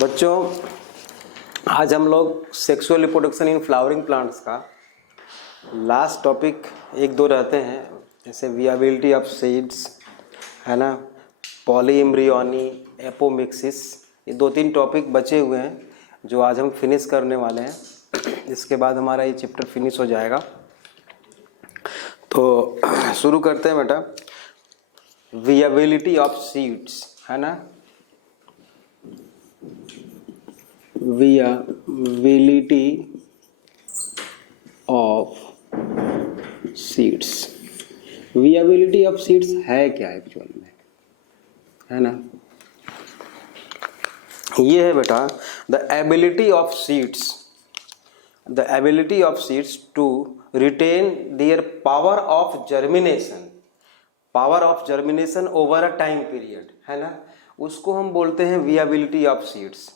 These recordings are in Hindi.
बच्चों, आज हम लोग sexual reproduction in flowering plants का लास्ट टॉपिक एक दो रहते हैं, जैसे वियाबिलिटी ऑफ सीड्स है ना, पॉलीएम्ब्रियोनी, एपोमिक्सिस, ये दो तीन टॉपिक बचे हुए हैं जो आज हम फिनिश करने वाले हैं। इसके बाद हमारा ये चैप्टर फिनिश हो जाएगा। तो शुरू करते हैं बेटा। वियाबिलिटी ऑफ सीड्स है ना, viability of seeds. Viability of seeds है क्या एक्चुअल में, है ना? ये है बेटा the ability of seeds, the ability of seeds to retain their power of germination, power of germination over a time period, है ना, उसको हम बोलते हैं वियाबिलिटी ऑफ सीड्स।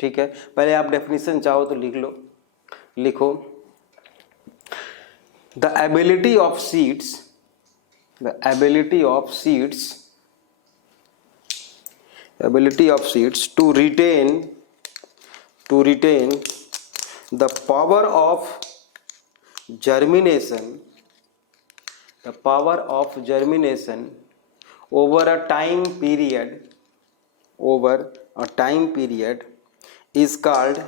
ठीक है, पहले आप डेफिनेशन चाहो तो लिख लो, लिखो the ability of seeds, the ability of seeds, ability of seeds to retain the power of germination, the power of germination over a time period, over a time period is called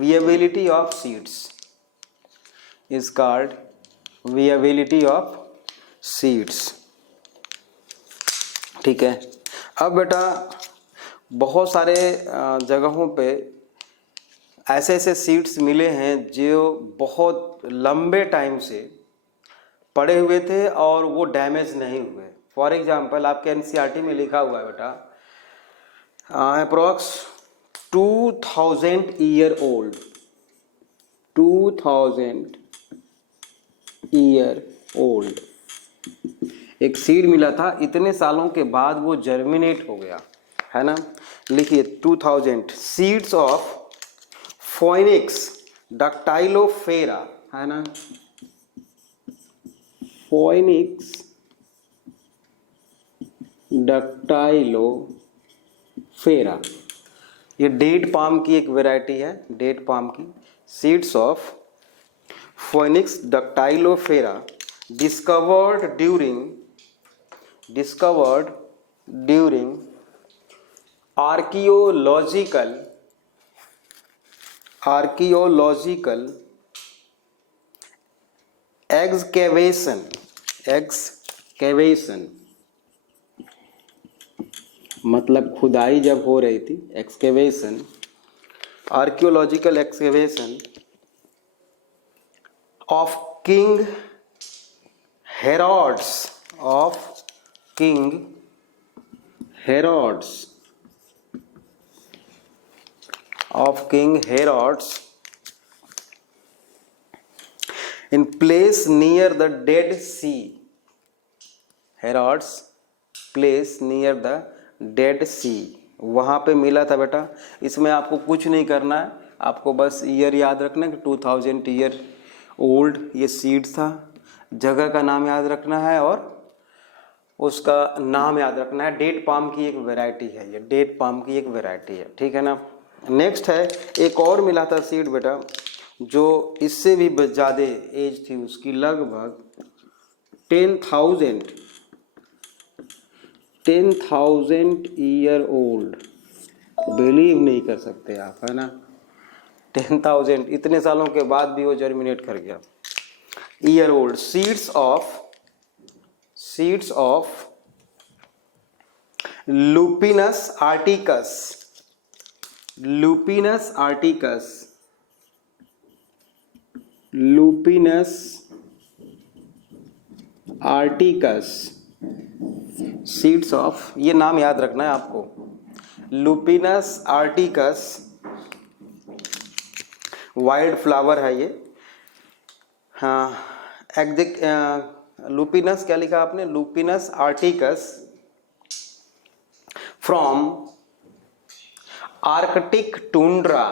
viability of seeds, is called viability of seeds। ठीक है, अब बेटा बहुत सारे जगहों पे ऐसे ऐसे सीड्स मिले हैं जो बहुत लंबे टाइम से पड़े हुए थे और वो डैमेज नहीं हुए। फॉर एग्जांपल आपके एनसीईआरटी में लिखा हुआ है बेटा approx 2000 year old, 2000 year old एक सीड मिला था, इतने सालों के बाद वो जर्मिनेट हो गया, है ना। लिखिए 2000 सीड्स ऑफ फोइनिक्स डक्टाइलोफेरा, है ना, फोइनिक्स डक्टाइलोफेरा, ये डेट पाम की एक वैरायटी है, डेट पाम की। Seeds of Phoenix dactylifera discovered during archaeological excavation मतलब खुदाई जब हो रही थी, excavation, archaeological excavation of King Herods, of King Herods, of King Herods in place near the Dead Sea, Herods place near the Dead Sea, वहाँ पे मिला था बेटा। इसमें आपको कुछ नहीं करना है, आपको बस ईयर याद रखना है कि 2000 ईयर ओल्ड ये सीड था, जगह का नाम याद रखना है और उसका नाम याद रखना है। डेट पाम की एक वैरायटी है, ये डेट पाम की एक वैरायटी है, ठीक है ना। नेक्स्ट है, एक और मिला था सीड बेटा जो इससे भी ज़्यादा एज थी उसकी, लगभग 10,000 ईयर ओल्ड। बिलीव नहीं कर सकते आप, है ना, 10,000 इतने सालों के बाद भी वो जर्मिनेट कर गया। Year old seeds of Lupinus arcticus, lupinus articus, lupinus articus, seeds of, ये नाम याद रखना है आपको, लुपिनस आर्टिकस, वाइल्ड फ्लावर है ये। हाँ, लुपिनस क्या लिखा आपने, Lupinus arcticus from Arctic tundra,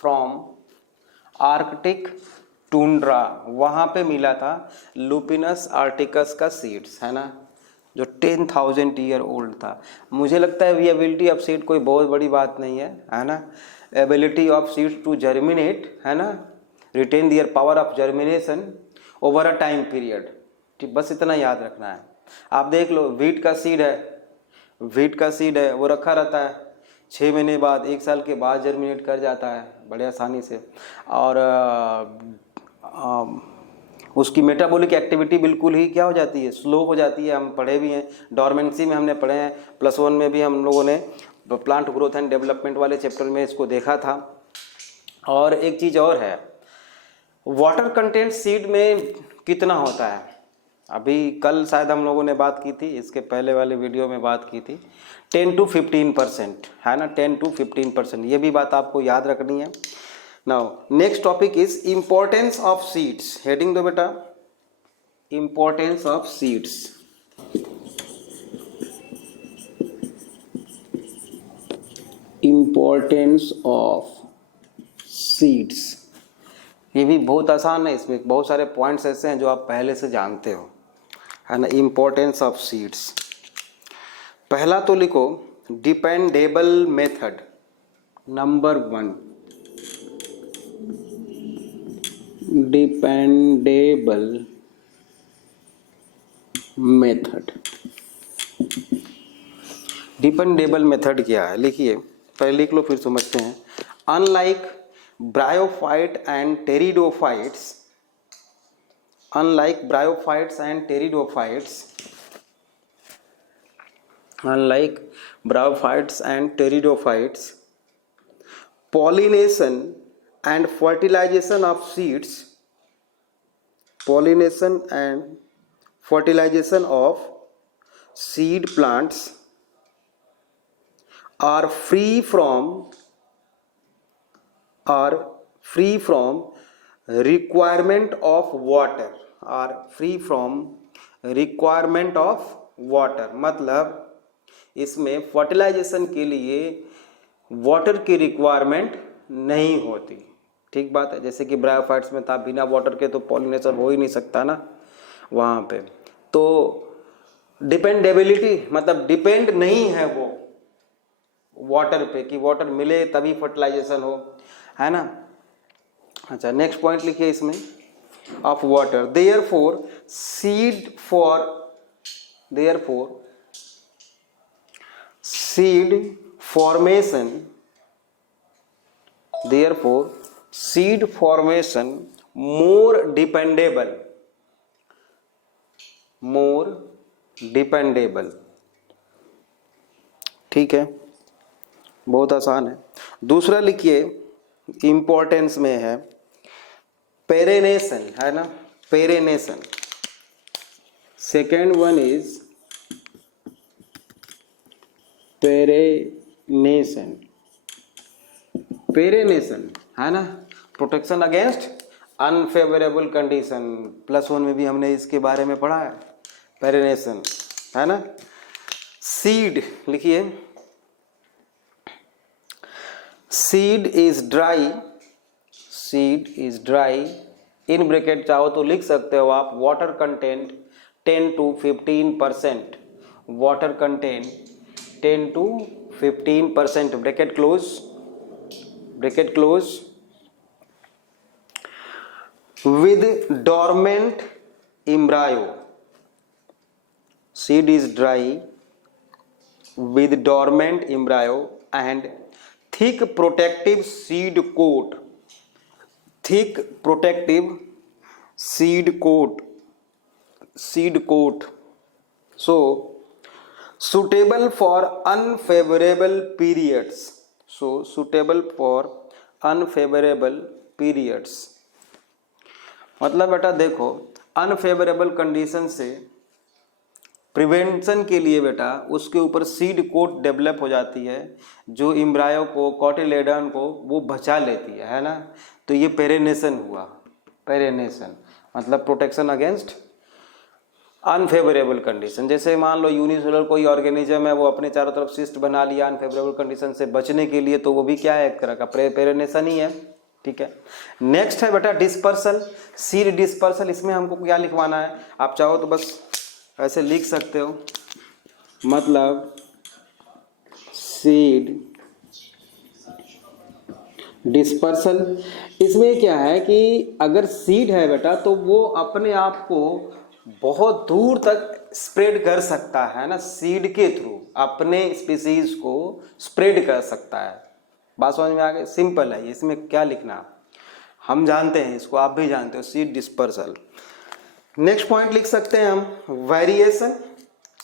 from Arctic tundra, वहाँ पे मिला था लुपिनस आर्टिकस का सीड्स, है ना। जो 10,000 ईयर ओल्ड था। मुझे लगता है विएबिलिटी ऑफ सीड कोई बहुत बड़ी बात नहीं है ना। Ability of seeds to germinate, है ना, retain their power of germination over a time period, ठीक, बस इतना याद रखना है। आप देख लो वीट का सीड है, वो रखा रहता है, 6 महीने बाद, 1 साल के बाद जर्मिनेट कर जाता है बड़े आसानी से। और उसकी मेटाबॉलिक एक्टिविटी बिल्कुल ही क्या हो जाती है, स्लो हो जाती है। हम पढ़े भी हैं, डॉर्मेंसी में हमने पढ़े हैं, +1 में भी हम लोगों ने प्लांट ग्रोथ एंड डेवलपमेंट वाले चैप्टर में इसको देखा था। और एक चीज़ और है, वाटर कंटेंट सीड में कितना होता है, अभी कल शायद हम लोगों ने बात की थी, इसके पहले वाले वीडियो में बात की थी, 10 to 15%, है ना, 10 to 15%, ये भी बात आपको याद रखनी है। Now next topic is importance of seeds. Heading दो बेटा, importance of seeds. Importance of seeds, ये भी बहुत आसान है, इसमें बहुत सारे पॉइंट्स ऐसे हैं जो आप पहले से जानते हो, है ना। इम्पोर्टेंस ऑफ सीड्स, पहला तो लिखो dependable method, number 1 dependable method. Dependable method क्या है, लिखिए, पहले लिख लो फिर समझते हैं। Unlike bryophyte and pteridophytes, unlike bryophytes and pteridophytes, pollination and fertilization of seeds, seed plants are free from requirement of water, मतलब इसमें फर्टिलाइजेशन के लिए वाटर की रिक्वायरमेंट नहीं होती, ठीक बात है। जैसे कि ब्रायोफाइट्स में था, बिना वाटर के तो पॉलिनेशन हो ही नहीं सकता ना वहाँ पे। तो डिपेंडेबिलिटी मतलब डिपेंड नहीं है वो वाटर पे कि वाटर मिले तभी फर्टिलाइजेशन हो, है ना। अच्छा, नेक्स्ट पॉइंट लिखिए इसमें, of water. Therefore seed formation more dependable, ठीक है, बहुत आसान है। दूसरा लिखिए इंपॉर्टेंस में है पेरेनेशन, है ना, पेरेनेशन। सेकेंड वन इज पेरेनेशन, है ना, प्रोटेक्शन अगेंस्ट अनफेवरेबल कंडीशन। +1 में भी हमने इसके बारे में पढ़ा है, पेरेनेशन, है ना। सीड लिखिए, seed is dry, in bracket चाहो तो लिख सकते हो आप, water content 10 to 15%, water content 10 to 15%, bracket close, with dormant embryo, seed is dry with dormant embryo and thick protective seed coat, so suitable for unfavorable periods, मतलब बेटा देखो, अनफेवरेबल कंडीशन से प्रिवेंशन के लिए बेटा उसके ऊपर सीड कोट डेवलप हो जाती है, जो इम्ब्रायो को, कॉटिलेडन को वो बचा लेती है ना। तो ये पेरेनेशन हुआ, पेरेनेशन मतलब प्रोटेक्शन अगेंस्ट अनफेवरेबल कंडीशन। जैसे मान लो यूनिसेलुलर कोई ऑर्गेनिज्म है, वो अपने चारों तरफ सिस्ट बना लिया अनफेवरेबल कंडीशन से बचने के लिए, तो वो भी क्या है, एक तरह का पेरेनेशन ही है, ठीक है। नेक्स्ट है बेटा डिस्पर्सल, सीड डिस्पर्सल। इसमें हमको क्या लिखवाना है, आप चाहो तो बस ऐसे लिख सकते हो, मतलब सीड डिस्पर्सल। इसमें क्या है कि अगर सीड है बेटा तो वो अपने आप को बहुत दूर तक स्प्रेड कर सकता है ना, सीड के थ्रू अपने स्पीसीज को स्प्रेड कर सकता है। बात समझ में आ गई? सिंपल है, इसमें क्या लिखना हम जानते हैं, इसको आप भी जानते हो, सीड डिस्पर्सल। नेक्स्ट पॉइंट लिख सकते हैं हम वेरिएशन।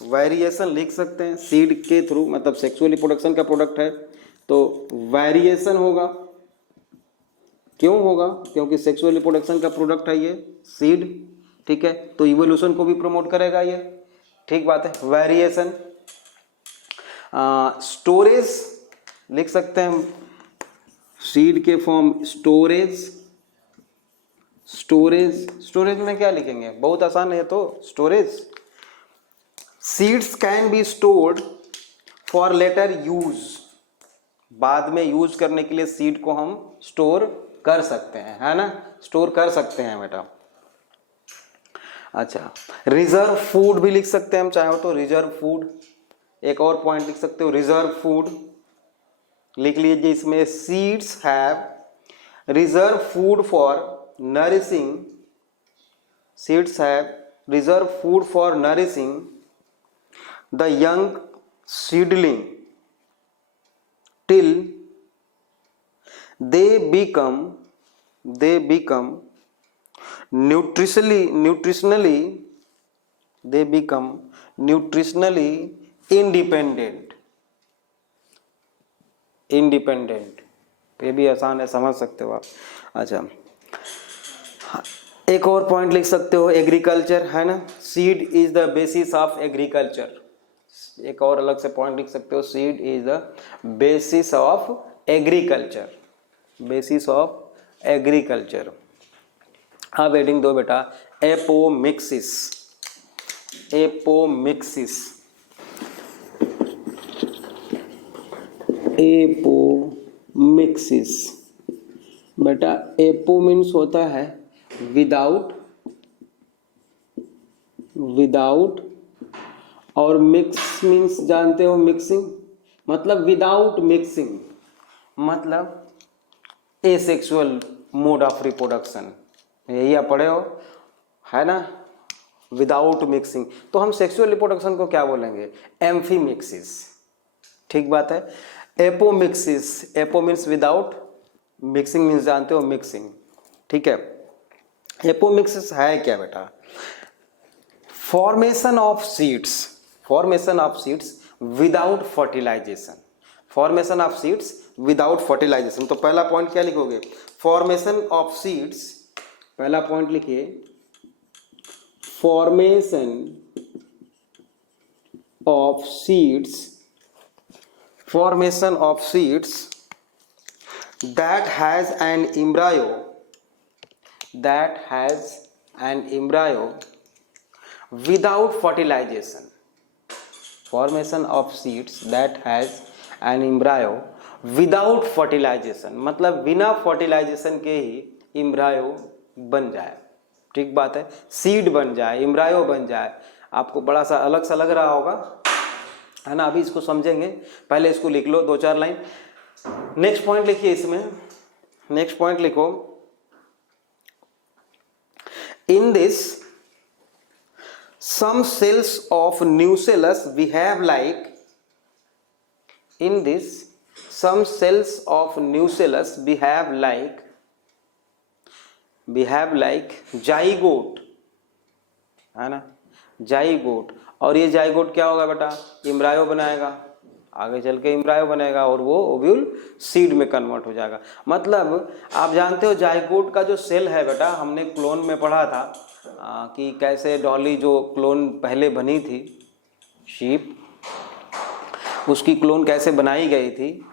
वेरिएशन लिख सकते हैं सीड के थ्रू, मतलब सेक्सुअल रिप्रोडक्शन का प्रोडक्ट है तो वेरिएशन होगा। क्यों होगा? क्योंकि सेक्सुअल रिप्रोडक्शन का प्रोडक्ट है ये सीड, ठीक है, तो इवोल्यूशन को भी प्रमोट करेगा ये, ठीक बात है। वेरिएशन। स्टोरेज लिख सकते हैं सीड के फॉर्म स्टोरेज। स्टोरेज, स्टोरेज में क्या लिखेंगे? बहुत आसान है तो storage. Seeds can be stored for later use, बाद में यूज करने के लिए सीड को हम स्टोर कर सकते हैं, है ना, स्टोर कर सकते हैं बेटा। अच्छा, रिजर्व फूड भी लिख सकते हैं हम चाहे तो, रिजर्व फूड। एक और पॉइंट लिख सकते हो रिजर्व फूड, लिख लीजिए इसमें seeds have reserve food for nourishing, seeds have reserve food for nourishing the young seedling till they become nutritionally independent। ये भी आसान है, समझ सकते हो आप। अच्छा, एक और पॉइंट लिख सकते हो एग्रीकल्चर, है ना, seed is the basis of agriculture. एक और अलग से पॉइंट लिख सकते हो, seed is the basis of agriculture, basis of agriculture. अब हेडिंग दो बेटा एपोमिक्सिस। एपोमिक्सिस, एपोमिक्सिस बेटा, एपो मीन्स होता है विदाउट, विदाउट, और मिक्स मीन्स जानते हो मिक्सिंग, मतलब विदाउट मिक्सिंग, मतलब एसेक्सुअल मोड ऑफ रिप्रोडक्शन, यही आप पढ़े हो, है ना, विदाउट मिक्सिंग। तो हम सेक्सुअल रिप्रोडक्शन को क्या बोलेंगे? एम्फीमिक्सिस, ठीक बात है। Apomixis, apo means without, mixing means जानते हो मिक्सिंग, ठीक है। एपोमिक्सिस है क्या बेटा? Formation of seeds, formation of seeds without fertilization, formation of seeds without fertilization. तो पहला पॉइंट क्या लिखोगे? फॉर्मेशन ऑफ सीड्स, पहला पॉइंट लिखिए formation of seeds, formation of seeds that has an embryo, that has an embryo without fertilization, formation of seeds that has an embryo without fertilization, मतलब बिना फर्टिलाइजेशन के ही इम्ब्रायो बन जाए, ठीक बात है, सीड बन जाए, इम्ब्रायो बन जाए। आपको बड़ा सा अलग सा लग रहा होगा, है ना, अभी इसको समझेंगे, पहले इसको लिख लो 2-4 लाइन। नेक्स्ट पॉइंट लिखिए इसमें, नेक्स्ट पॉइंट लिखो, in this some cells of nucellus behave like, in this some cells of nucellus behave like zygote, है ना, जाइगोट। और ये जाइगोट क्या होगा बेटा? इम्ब्रायो बनाएगा, आगे चल के इम्ब्रायो बनेगा और वो ओव्यूल सीड में कन्वर्ट हो जाएगा। मतलब आप जानते हो जाइगोट का जो सेल है बेटा, हमने क्लोन में पढ़ा था कि कैसे डॉली जो क्लोन पहले बनी थी शीप, उसकी क्लोन कैसे बनाई गई थी,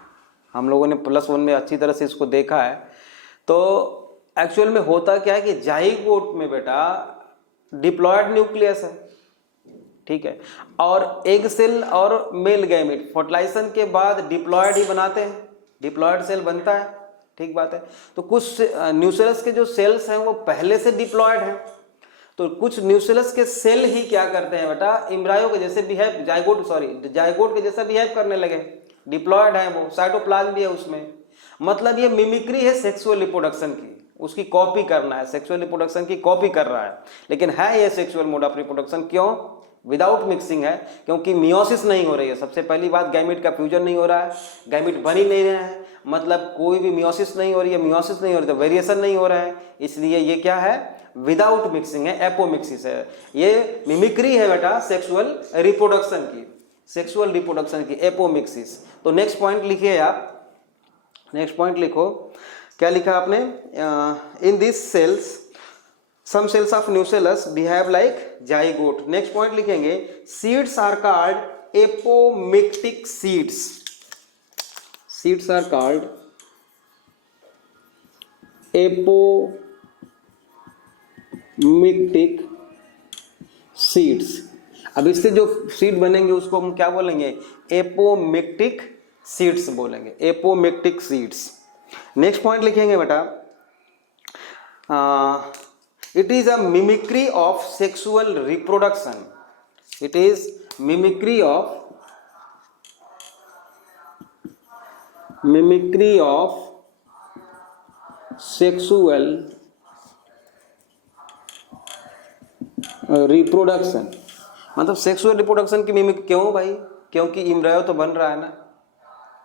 हम लोगों ने +1 में अच्छी तरह से इसको देखा है। तो एक्चुअल में होता क्या है कि जाइगोट में बेटा डिप्लॉयड न्यूक्लियस है, ठीक है, और एग सेल और मेल गैमेट फर्टिलाइजेशन के बाद डिप्लॉयड ही बनाते हैं, डिप्लॉयड सेल बनता है, ठीक बात है। तो कुछ न्यूसेलस के जो सेल्स हैं वो पहले से डिप्लॉयड हैं, तो कुछ न्यूसेलस के सेल ही क्या करते हैं बेटा, एम्ब्रायो के जैसे बिहेव, जाइगोट के जैसा बिहेव करने लगे, डिप्लॉयड है वो, साइटोप्लाज्म भी है उसमें। मतलब ये मिमिक्री है सेक्सुअल रिप्रोडक्शन की, उसकी कॉपी करना है, सेक्सुअल रिप्रोडक्शन की कॉपी कर रहा है। लेकिन है ये सेक्सुअल मोड ऑफ रिप्रोडक्शन, क्यों? विदाउट मिक्सिंग है, क्योंकि मियोसिस नहीं हो रही है। सबसे पहली बात, गैमिट का फ्यूजन नहीं हो रहा है, गैमिट बन ही नहीं रहे हैं, मतलब कोई भी मियोसिस नहीं हो रही है, मियोसिस नहीं हो रही है तो वेरिएशन नहीं हो रहा है, इसलिए ये क्या है, विदाउट मिक्सिंग है, एपोमिक्सिस है। ये मिमिक्री है बेटा सेक्सुअल रिप्रोडक्शन की, सेक्सुअल रिप्रोडक्शन की, एपोमिक्सिस। तो नेक्स्ट पॉइंट लिखिए आप, नेक्स्ट पॉइंट लिखो, क्या लिखा आपने, in this cells some cells of nucellus behave like zygote। next point लिखेंगे, seeds are called apomictic seeds, seeds are called apomictic seeds। अब इससे जो सीड बनेंगे उसको हम क्या बोलेंगे, एपोमिक्टिक सीड्स बोलेंगे, एपोमिक्टिक सीड्स। नेक्स्ट पॉइंट लिखेंगे बेटा, it is a mimicry of sexual reproduction, it is mimicry of sexual reproduction। मतलब सेक्सुअल रिप्रोडक्शन की मिमिक, क्यों भाई, क्योंकि इम्ब्रायो तो बन रहा है ना,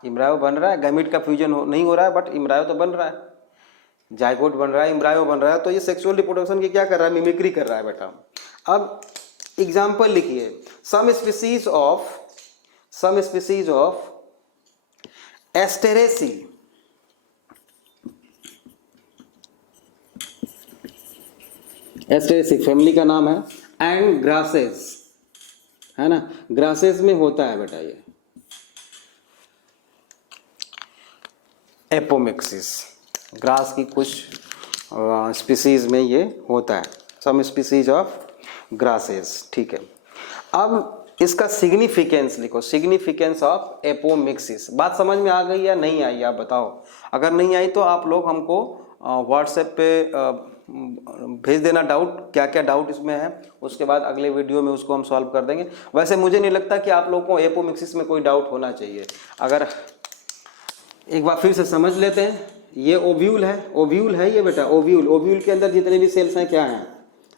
इम्ब्रायो बन रहा है, गैमिट का फ्यूजन नहीं हो रहा है, बट इम्ब्रायो तो बन रहा है, जाइगोट बन रहा है, इम्ब्रायो बन रहा है, तो ये सेक्सुअल रिप्रोडक्शन की क्या कर रहा है, मिमिक्री कर रहा है बेटा। अब एग्जांपल लिखिए, some species of Asteraceae, Asteraceae family का नाम है, एंड ग्रासेस, है ना, ग्रासेस में होता है बेटा ये एपोमिक्सिस, ग्रास की कुछ स्पीसीज में ये होता है, सम स्पीसीज ऑफ ग्रासेस। ठीक है, अब इसका सिग्निफिकेंस लिखो, सिग्निफिकेंस ऑफ एपोमिक्सिस। बात समझ में आ गई या नहीं आई, आप बताओ। अगर नहीं आई तो आप लोग हमको व्हाट्सएप पे भेज देना डाउट, क्या क्या डाउट इसमें है, उसके बाद अगले वीडियो में उसको हम सॉल्व कर देंगे। वैसे मुझे नहीं लगता कि आप लोगों को एपोमिक्सिस में कोई डाउट होना चाहिए। अगर एक बार फिर से समझ लेते हैं, ये ओव्यूल है, ओव्यूल है ये बेटा, ओव्यूल, ओव्यूल के अंदर जितने भी सेल्स हैं क्या हैं,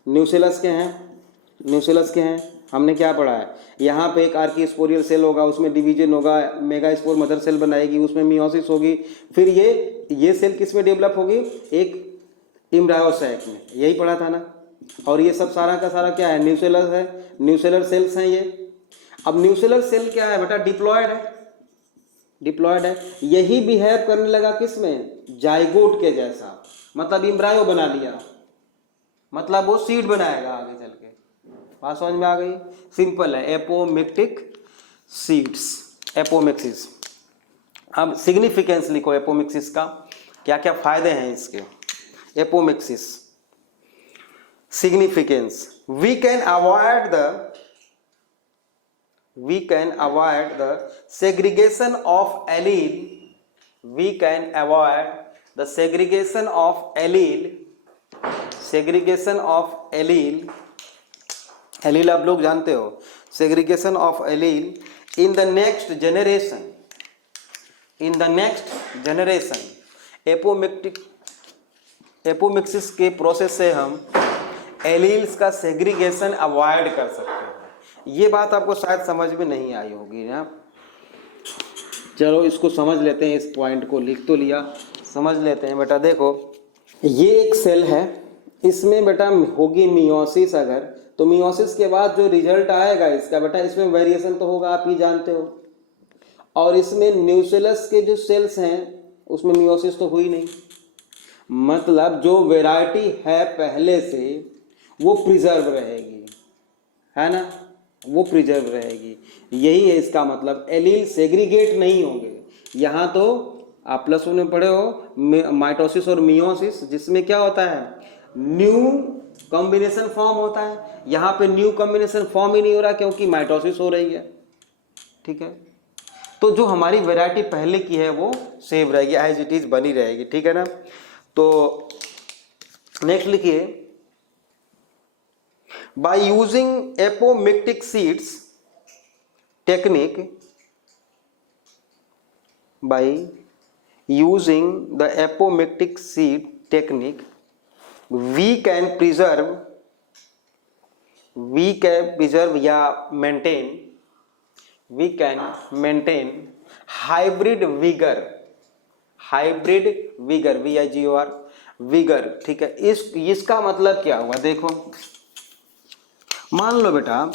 न्यूसेलस के हैं, न्यूसेलस के हैं। हमने क्या पढ़ा है, यहाँ पे एक आर्कीस्पोरियल सेल होगा, उसमें डिवीजन होगा, मेगास्पोर मदर सेल बनाएगी, उसमें मियोसिस होगी, फिर ये सेल किस में डेवलप होगी, एक एम्ब्रायोसाइट में, यही पढ़ा था ना। और ये सब सारा का सारा क्या है, न्यूसेलस है, न्यूसेलर सेल्स हैं ये। अब न्यूसेलर सेल क्या है बेटा, डिप्लॉयड है, डिप्लॉयड है, यही बिहेव करने लगा किस में, जाइगोट के जैसा, मतलब एम्ब्रायो बना लिया, मतलब वो सीड बनाएगा आगे चल के। बात समझ में आ गई, सिंपल है, एपोमिक्टिक सीड्स, एपोमिक्सिस। अब सिग्निफिकेंस लिखो एपोमिक्सिस का, क्या क्या फायदे हैं इसके। Apomixis significance, we can avoid the segregation of allele, we can avoid the segregation of allele, allele आप लोग जानते हो, segregation of allele in the next generation, apomixis के प्रोसेस से हम एलील्स का सेग्रीगेशन अवॉइड कर सकते हैं। ये बात आपको शायद समझ में नहीं आई होगी ना। चलो इसको समझ लेते हैं, इस पॉइंट को लिख तो लिया, समझ लेते हैं बेटा। देखो ये एक सेल है, इसमें बेटा होगी मियोसिस, अगर तो मियोसिस के बाद जो रिजल्ट आएगा इसका बेटा, इसमें वेरिएशन तो होगा, आप ही जानते हो। और इसमें न्यूसेलस के जो सेल्स हैं उसमें मियोसिस तो हुई नहीं, मतलब जो वैरायटी है पहले से वो प्रिजर्व रहेगी, है ना, वो प्रिजर्व रहेगी। यही है इसका मतलब, एलील सेग्रीगेट नहीं होंगे। यहाँ तो आप प्लस वन में पढ़े हो माइटोसिस और मियोसिस, जिसमें क्या होता है, न्यू कॉम्बिनेशन फॉर्म होता है। यहाँ पे न्यू कॉम्बिनेशन फॉर्म ही नहीं हो रहा क्योंकि माइटोसिस हो रही है। ठीक है, तो जो हमारी वैरायटी पहले की है वो सेव रहेगी, एज इट इज बनी रहेगी। ठीक है ना। तो नेक्स्ट लिखिए, by using apomictic seeds technique, by using the apomictic seed technique we can preserve या maintain hybrid vigor VIGOR vigor। ठीक है, इसका मतलब क्या हुआ देखो, मान लो बेटा,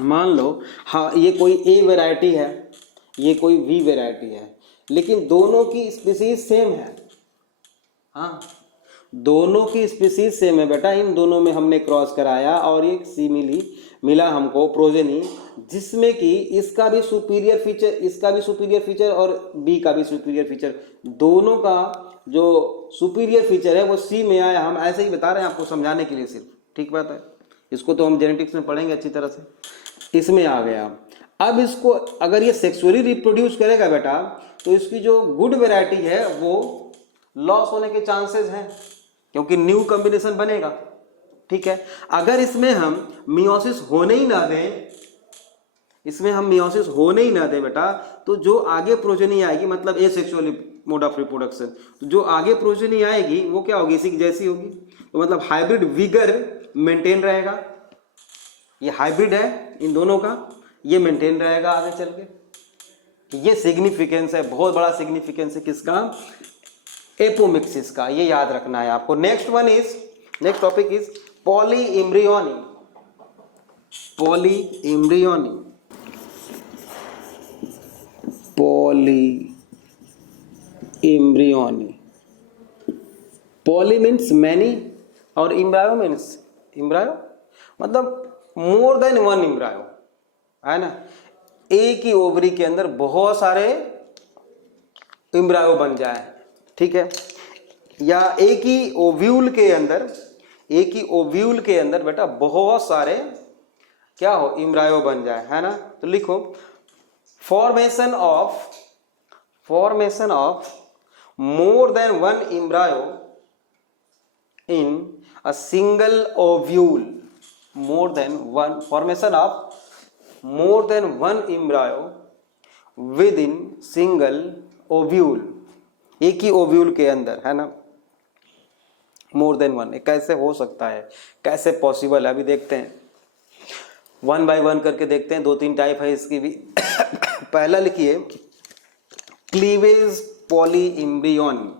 मान लो हाँ ये कोई ए वैरायटी है, ये कोई बी वैरायटी है, लेकिन दोनों की स्पीसीज सेम है। हाँ, दोनों की स्पीसीज सेम है बेटा, इन दोनों में हमने क्रॉस कराया और एक सिमिली मिला हमको प्रोजेनी, जिसमें कि इसका भी सुपीरियर फीचर, इसका भी सुपीरियर फीचर और बी का भी सुपीरियर फीचर, दोनों का जो सुपीरियर फीचर है वो सी में आया। हम ऐसे ही बता रहे हैं आपको समझाने के लिए सिर्फ, ठीक बात है। इसको तो हम जेनेटिक्स में पढ़ेंगे अच्छी तरह से। इसमें आ गया। अब इसको अगर ये सेक्सुअली रिप्रोड्यूस करेगा बेटा, तो इसकी जो गुड वैरायटी है वो लॉस होने के चांसेस हैं, क्योंकि न्यू कॉम्बिनेशन बनेगा। ठीक है, अगर इसमें हम मियोसिस होने ही ना दें, इसमें हम मियोसिस होने ही ना दें बेटा, तो जो आगे प्रोजेनी आएगी, मतलब एसेक्सुअल मोड ऑफ रिप्रोडक्शन, तो जो आगे प्रोजेनी आएगी वो क्या होगी, इसी की जैसी होगी। तो मतलब हाइब्रिड विगर मेंटेन रहेगा, ये हाइब्रिड है इन दोनों का, ये मेंटेन रहेगा आगे चल के। ये सिग्निफिकेंस है, बहुत बड़ा सिग्निफिकेंस है किसका, एपोमिक्सिस का, ये याद रखना है आपको। Next topic is polyembryony. Poly means many और इम्ब्रायो मीन्स इम्ब्रायो, मतलब मोर देन वन इम्ब्रायो, है ना। एक ही ओवरी के अंदर बहुत सारे इम्ब्रायो बन जाए, ठीक है, या एक ही ओव्यूल के अंदर बेटा बहुत सारे क्या हो, इम्ब्रायो बन जाए, है ना। तो लिखो formation of more than one embryo in a single ovule, formation of more than one embryo within single ovule, एक ही ओव्यूल के अंदर, है ना, मोर देन वन। कैसे हो सकता है, कैसे पॉसिबल है, अभी देखते हैं, वन बाय वन करके देखते हैं। 2-3 टाइप है इसकी भी। पहला लिखिए cleavage polyembryony,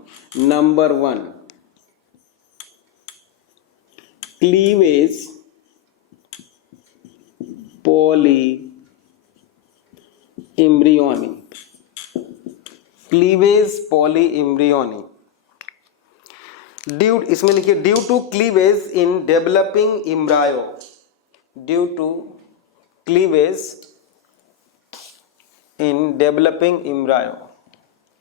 number 1 cleavage polyembryony due, इसमें लिखिए due to cleavage in developing embryo, due to cleavage in developing embryo.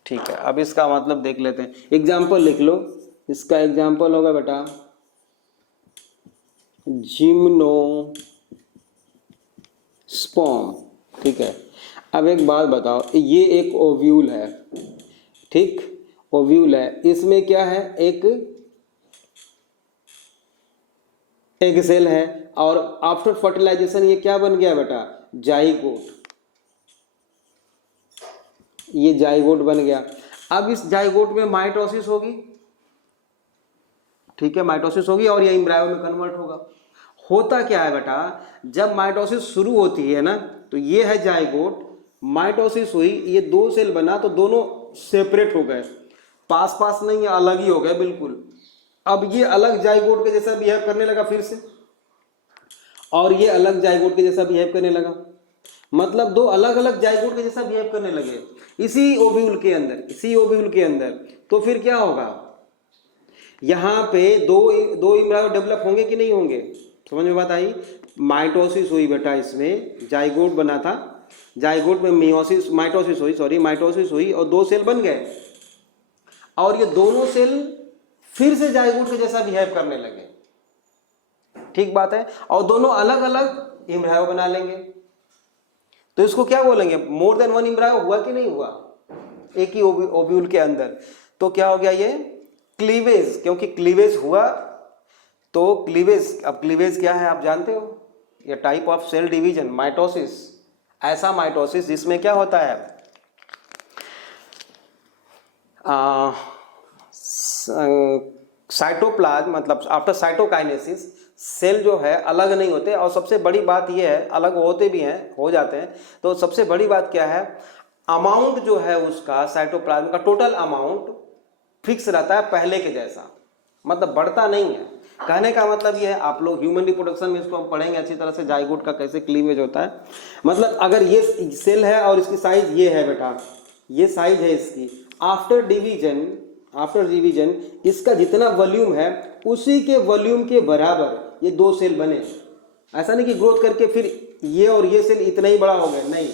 ठीक है, अब इसका मतलब देख लेते हैं, एग्जाम्पल लिख लो। इसका एग्जाम्पल होगा बेटा जिम्नोस्पर्म। ठीक है, अब एक बात बताओ, ये एक ओव्यूल है, ठीक, ओव्यूल है, इसमें क्या है, एक एग सेल है, और आफ्टर फर्टिलाइजेशन ये क्या बन गया बेटा, जाइगोट, ये जाइगोट बन गया। अब इस जाइगोट में माइटोसिस होगी, ठीक है, माइटोसिस होगी और ये एम्ब्रायो में कन्वर्ट होगा। होता क्या है बेटा, जब माइटोसिस शुरू होती है ना, तो ये है जाइगोट, माइटोसिस हुई, ये 2 सेल बना, तो दोनों सेपरेट हो गए, पास पास नहीं, अलग ही हो गए बिल्कुल। अब ये अलग जाइगोट के जैसा बिहेव करने लगा फिर से, और ये अलग जाइगोट के जैसा बिहेव करने लगा, मतलब 2 अलग अलग जाइगोट के जैसा बिहेव करने लगे इसी ओव्यूल के अंदर। तो फिर क्या होगा, यहाँ पे दो इम्ब्रायो डेवलप होंगे कि नहीं होंगे, समझ में बात आई। माइटोसिस हुई बेटा, इसमें जाइगोट बना था, जाइगोट में माइटोसिस हुई और 2 सेल बन गए, और ये दोनों सेल फिर से जाइगोट के जैसा बिहेव करने लगे, ठीक बात है, और दोनों अलग अलग इम्ब्रायो बना लेंगे। तो इसको क्या बोलेंगे, मोर देन वन इम्ब्रायो हुआ कि नहीं हुआ एक ही ओव्यूल के अंदर। तो क्या हो गया, ये क्लीवेज, क्योंकि क्लीवेज हुआ तो क्लीवेज, अब क्लीवेज क्या है आप जानते हो, ये type of cell division mitosis, ऐसा माइटोसिस जिसमें क्या होता है साइटोप्लाज्म, मतलब आफ्टर साइटोकाइनेसिस सेल जो है अलग नहीं होते। और सबसे बड़ी बात यह है, अलग होते भी हैं, हो जाते हैं, तो सबसे बड़ी बात क्या है, अमाउंट जो है उसका साइटोप्लाज्म का टोटल अमाउंट फिक्स रहता है पहले के जैसा, मतलब बढ़ता नहीं है। कहने का मतलब ये है, आप लोग ह्यूमन रिप्रोडक्शन में इसको हम पढ़ेंगे अच्छी तरह से, जाइगोट का कैसे क्लीवेज होता है। मतलब अगर ये सेल है और इसकी साइज ये है बेटा, ये साइज है इसकी, आफ्टर डिवीजन इसका जितना वॉल्यूम है उसी के वॉल्यूम के बराबर ये दो सेल बने। ऐसा नहीं कि ग्रोथ करके फिर ये और ये सेल इतना ही बड़ा हो गया, नहीं,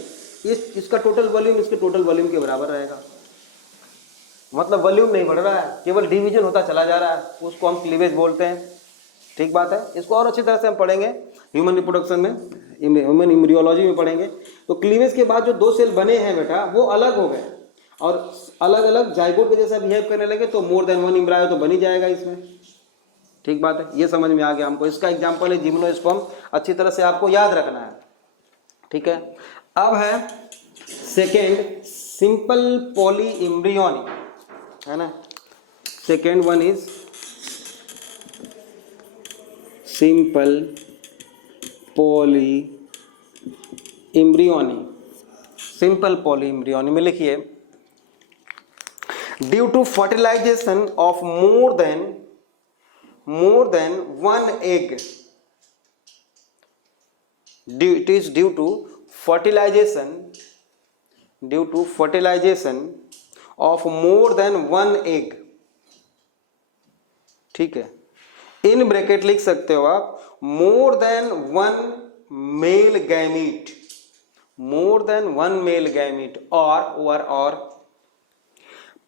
इसका टोटल वॉल्यूम इसके टोटल वॉल्यूम के बराबर रहेगा। मतलब वॉल्यूम नहीं बढ़ रहा है, केवल डिवीजन होता चला जा रहा है, उसको हम क्लीवेज बोलते हैं। ठीक बात है, इसको और अच्छी तरह से हम पढ़ेंगे ह्यूमन रिप्रोडक्शन में, ह्यूमन एम्ब्रियोलॉजी में पढ़ेंगे। तो क्लीवेज के बाद जो दो सेल बने हैं बेटा वो अलग हो गए और अलग अलग जाइगोट के जैसा बिहेव करने लगे, तो मोर देन वन एम्ब्रायो तो बन ही जाएगा इसमें। ठीक बात है, ये समझ में आ गया हमको। इसका एग्जाम्पल है जिम्नोस्पर्म, अच्छी तरह से आपको याद रखना है। ठीक है, अब है सेकेंड सिंपल पॉली एम्ब्रियोनिक, है ना। Second one is simple polyembryonic. Simple polyembryonic में लिखिए, due to fertilization of more than one egg, it is due to fertilization of more than one egg। ठीक है, इन ब्रैकेट लिख सकते हो आप, मोर देन वन मेल गैमीट और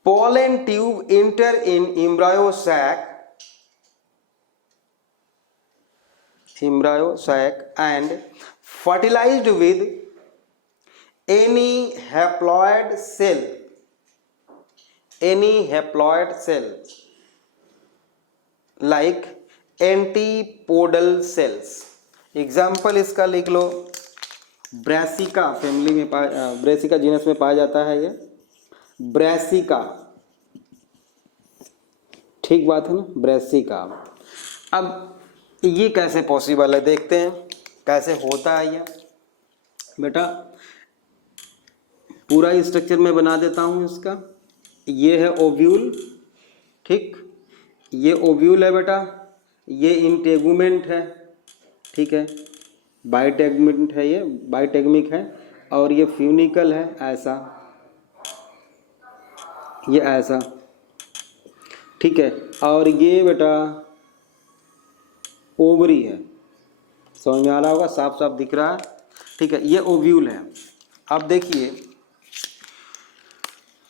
pollen tube enter in embryo sac and fertilized with any haploid cell like antipodal cells। Example इसका लिख लो, ब्रासिका फैमिली में ब्रासिका जीनस में पाया जाता है ये ब्रासिका। ठीक बात है ना, ब्रासिका। अब ये कैसे पॉसिबल है, देखते हैं कैसे होता है ये बेटा। पूरा स्ट्रक्चर मैं बना देता हूँ इसका। ये है ओव्यूल, ठीक, ये ओव्यूल है बेटा, ये इंटेगुमेंट है, ठीक है, बायोटेगमेंट है, ये बायोटेगमिक है, और ये फ्यूनिकल है, ऐसा, ये ऐसा, ठीक है, और ये बेटा ओवरी है, समझ में आ रहा होगा, साफ साफ दिख रहा है। ठीक है, ये ओव्यूल है। अब देखिए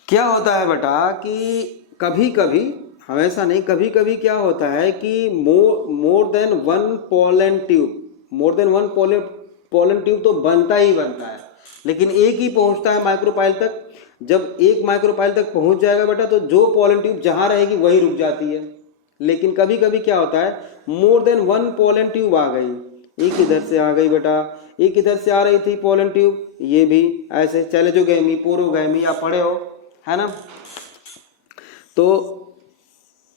क्या होता है बेटा कि कभी कभी, हमेशा नहीं, कभी कभी क्या होता है कि मोर देन वन पोलन ट्यूब तो बनता ही बनता है, लेकिन एक ही पहुंचता है माइक्रोपाइल तक। जब एक माइक्रोपाइल तक पहुंच जाएगा बेटा तो जो पोलन ट्यूब जहां रहेगी वही रुक जाती है। लेकिन कभी कभी क्या होता है, more than one pollen tube आ गई, एक इधर से आ गई बेटा, एक इधर से आ रही थी पोलन ट्यूब, ये भी ऐसे चले जो गैमी पोरोगैमी या पढ़े हो, है ना, तो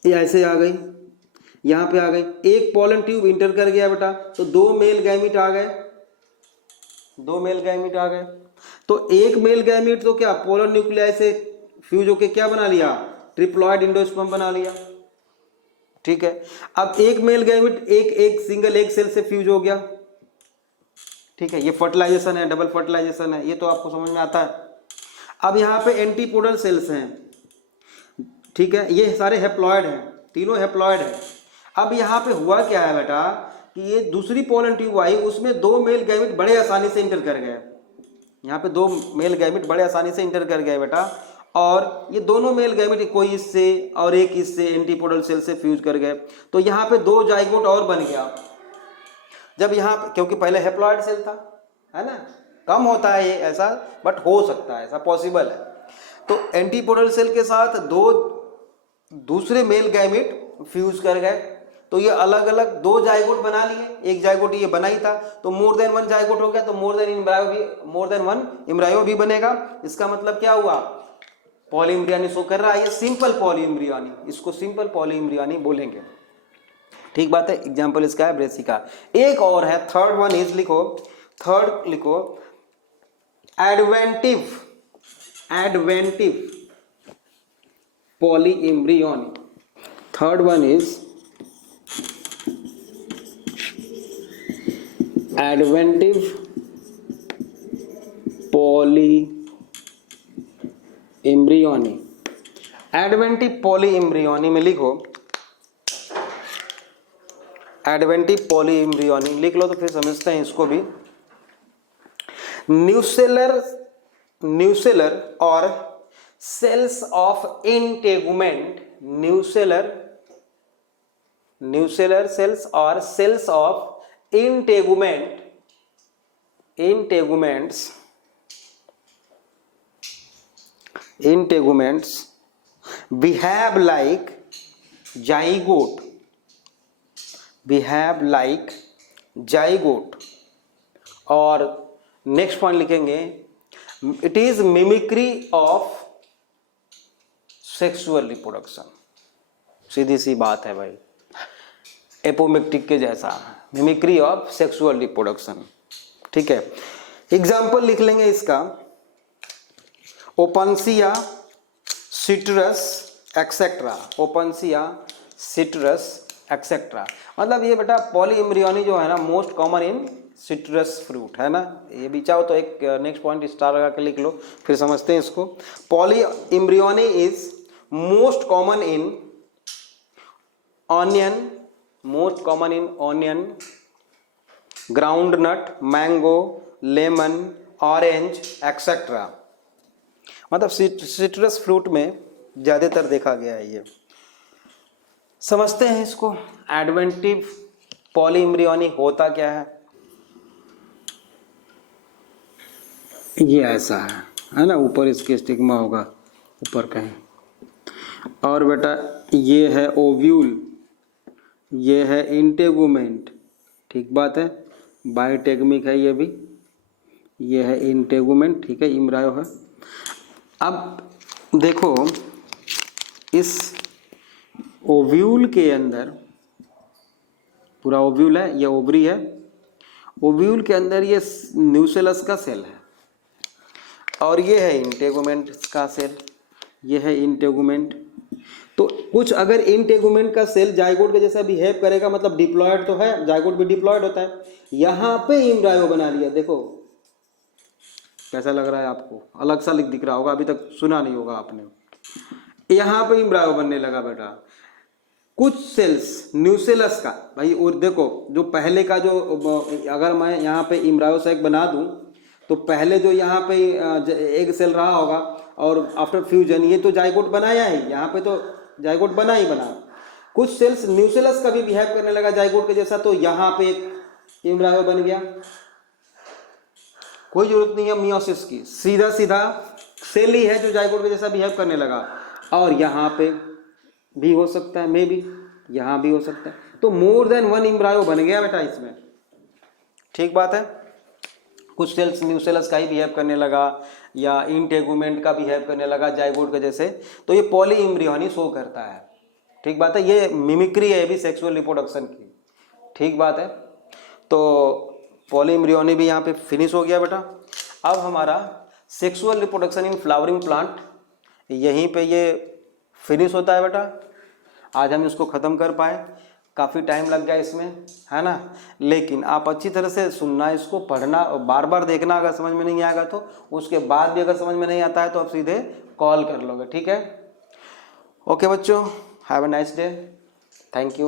ये ऐसे आ गई, यहाँ पे आ गई, एक पोलन ट्यूब इंटर कर गया बेटा, तो दो मेल गैमीट आ गए, तो एक मेल गैमीट तो क्या पोलर न्यूक्लियाई से फ्यूज होके क्या बना लिया, ट्रिप्लॉइड एंडोस्पर्म बना लिया। ठीक है, अब एक मेल गैमीट एक सिंगल एग सेल से फ्यूज हो गया। ठीक है, ये फर्टिलाइजेशन है, डबल फर्टिलाइजेशन है, ये तो आपको समझ में आता है। अब यहाँ पे एंटीपोडल सेल्स हैं, ठीक है, ये सारे हैप्लॉइड हैं, तीनों हैप्लॉइड हैं। अब यहाँ पे हुआ क्या है बेटा कि ये दूसरी पोलन ट्यूब आई, उसमें दो मेल गैमीट बड़े आसानी से इंटर कर गए, यहाँ पे दो मेल गैमीट बड़े आसानी से इंटर कर गए बेटा, और ये दोनों मेल गैमीट कोई इससे और एक इससे एंटीपोडल सेल से फ्यूज कर गए, तो यहाँ पे दो जाइगोट और बन गया। जब यहाँ क्योंकि पहले हैप्लॉइड सेल था, है ना, कम होता है ये ऐसा, बट हो सकता है, ऐसा पॉसिबल है। तो एंटीपोडल सेल के साथ दो दूसरे मेल गैमीट फ्यूज कर गए, तो ये अलग अलग दो जाइगोट बना लिए, एक जाइगोट ये बना ही था तो मोर देन वन जाइगोट हो गया, तो मोर देन वन एम्ब्रायो भी बनेगा। इसका मतलब क्या हुआ, पॉलीएम्ब्रियोनी शो कर रहा है, ये सिंपल पॉलीएम्ब्रियोनी, इसको सिंपल पॉलीएम्ब्रियोनी बोलेंगे। ठीक बात है, एग्जाम्पल इसका है ब्रेसिका। एक और है, थर्ड वन इज, लिखो थर्ड लिखो adventive polyembryony. Third one is adventive polyembryony. Adventive polyembryony में लिखो, एडवेंटिव पॉलीएम्ब्रियोनी लिख लो तो फिर समझते हैं इसको भी। न्यूसेलर और cells of integument, nucellar cells और cells of integuments behave like zygote। और नेक्स्ट पॉइंट लिखेंगे, it is mimicry of sexual reproduction. सीधी सी बात है भाई, एपोमेक्टिक के जैसा, मिमिक्री ऑफ सेक्सुअल रिप्रोडक्शन। ठीक है, एग्जाम्पल लिख लेंगे इसका, opuntia citrus etcetera, opuntia citrus etcetera. मतलब ये बेटा पॉलीएम्ब्रियोनी जो है ना, मोस्ट कॉमन इन सिट्रस फ्रूट है ना। ये भी चाहो तो एक नेक्स्ट पॉइंट स्टार लगा के लिख लो, फिर समझते हैं इसको। Polyembryony is most common in onion, ground nut, mango, lemon, orange etcetera. मतलब सिट्रस फ्रूट में ज्यादातर देखा गया है ये। समझते हैं इसको, एडवेंटिव पॉलीएम्ब्रियोनी होता क्या है। ये ऐसा है ना, ऊपर इसके स्टिग्मा होगा ऊपर कहीं, और बेटा ये है ओव्यूल, ये है इंटेगुमेंट। ठीक बात है, बायोटेगमिक है ये भी, ये है इंटेगुमेंट। ठीक है, इम्ब्रायो है। अब देखो इस ओव्यूल के अंदर, पूरा ओव्यूल है, ये ओवरी है, ओव्यूल के अंदर ये न्यूसेलस का सेल है, और ये है इंटेगुमेंट का सेल, ये है इंटेगुमेंट। तो कुछ अगर इंटेगुमेंट का सेल जाइगोट के जैसा बिहेव करेगा, मतलब डिप्लॉयड तो है, जाइगोट भी डिप्लॉयड होता है। यहाँ पे एम्ब्रायो बना लिया, देखो कैसा लग रहा है आपको, अलग सा दिख रहा होगा, अभी तक सुना नहीं होगा आपने। यहाँ पे एम्ब्रायो बनने लगा बेटा। कुछ सेल्स न्यूसेलस का भाई, और देखो जो पहले का जो, अगर मैं यहाँ पे एम्ब्रायो सैक बना दूं तो पहले जो यहाँ पे एग सेल रहा होगा, और आफ्टर फ्यूजन ये तो जाइगोट बनाया है, यहाँ पे तो जाइगोट बना ही बना। कुछ सेल्स न्यूसेलस का भी बिहेव करने लगा जाइगोट के जैसा, तो यहाँ पे एक एम्ब्रायो बन गया। कोई जरूरत नहीं है मियोसिस की, सीधा सीधा सेल ही है जो जाइगोट के जैसा बिहेव करने लगा। और यहाँ पे भी हो सकता है, मे बी यहाँ भी हो सकता है। तो मोर देन वन एम्ब्रायो बन गया बेटा इसमें। ठीक बात है, कुछ सेल्स न्यूसेलस का ही बिहेव करने लगा, या इंटेगुमेंट का बिहेव करने लगा जाइगोट के जैसे, तो ये पॉलीएम्ब्रियोनी शो करता है। ठीक बात है, ये मिमिक्री है, ये भी सेक्सुअल रिप्रोडक्शन की। ठीक बात है, तो पॉलीएम्ब्रियोनी भी यहाँ पे फिनिश हो गया बेटा। अब हमारा sexual reproduction in flowering plant यहीं पे ये फिनिश होता है बेटा। आज हम इसको ख़त्म कर पाए, काफ़ी टाइम लग गया इसमें, है ना। लेकिन आप अच्छी तरह से सुनना, इसको पढ़ना, बार बार देखना। अगर समझ में नहीं आएगा तो उसके बाद भी अगर समझ में नहीं आता है तो आप सीधे कॉल कर लोगे। ठीक है, ओके बच्चों, have a nice day, thank you.